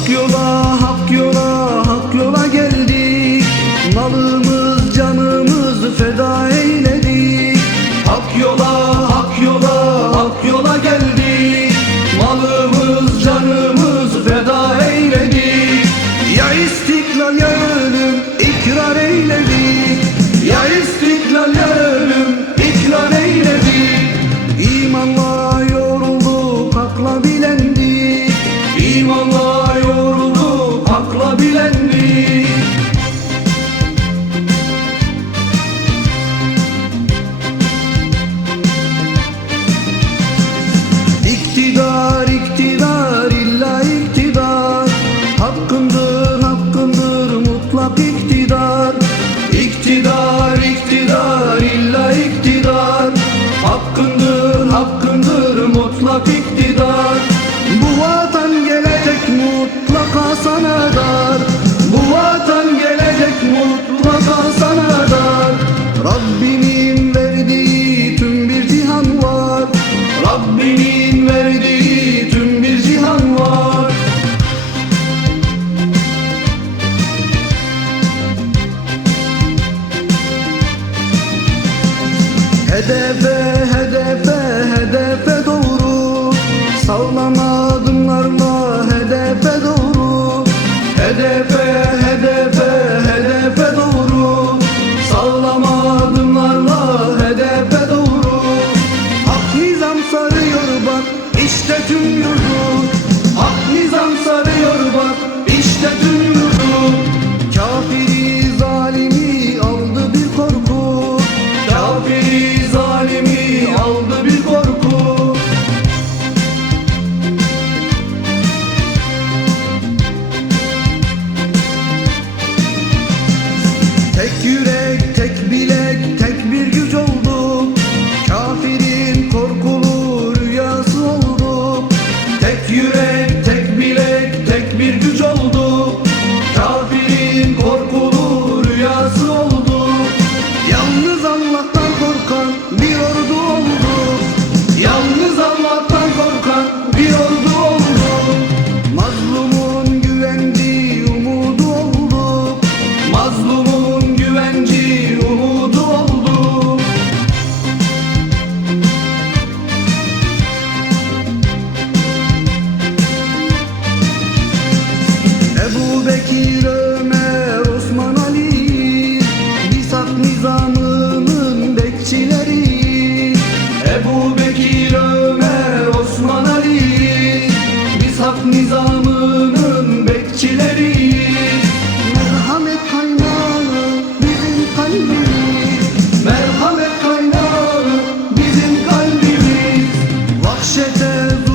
hak yola hak yola geldik. Malımız canımız feda eyledik. Hak yola hak yola hak yola geldik. Malımız canımız feda eyledik. Ya istiklal ya ölüm ikrar eyledik. Ya istiklal ya ölüm mutlak iktidar. Bu vatan gelecek mutlaka sana dar. Bu vatan gelecek mutlaka sana dar. Rabbinin verdiği tüm bir cihan var. Rabbinin verdiği tüm bir cihan var. Hedefe, Sağlam adımlarla hedefe doğru. Hedefe, hedefe, hedefe doğru. Sağlam adımlarla hedefe doğru. Hak nizam sarıyor bak işte tüm yurdu Tek yürek, tek bilek, tek bir güç oldu. Kafirin korkulu rüyası oldu. Tek yürek, tek bilek, tek bir güç oldu Ebu Bekir Ömer Osman Ali Bisat nizamının bekçileri. Ebu Bekir Ömer Osman Ali Bisat nizamının bekçileri. Merhamet kaynağı bizim kalbimiz. Merhamet kaynağı bizim kalbimiz. Vahşete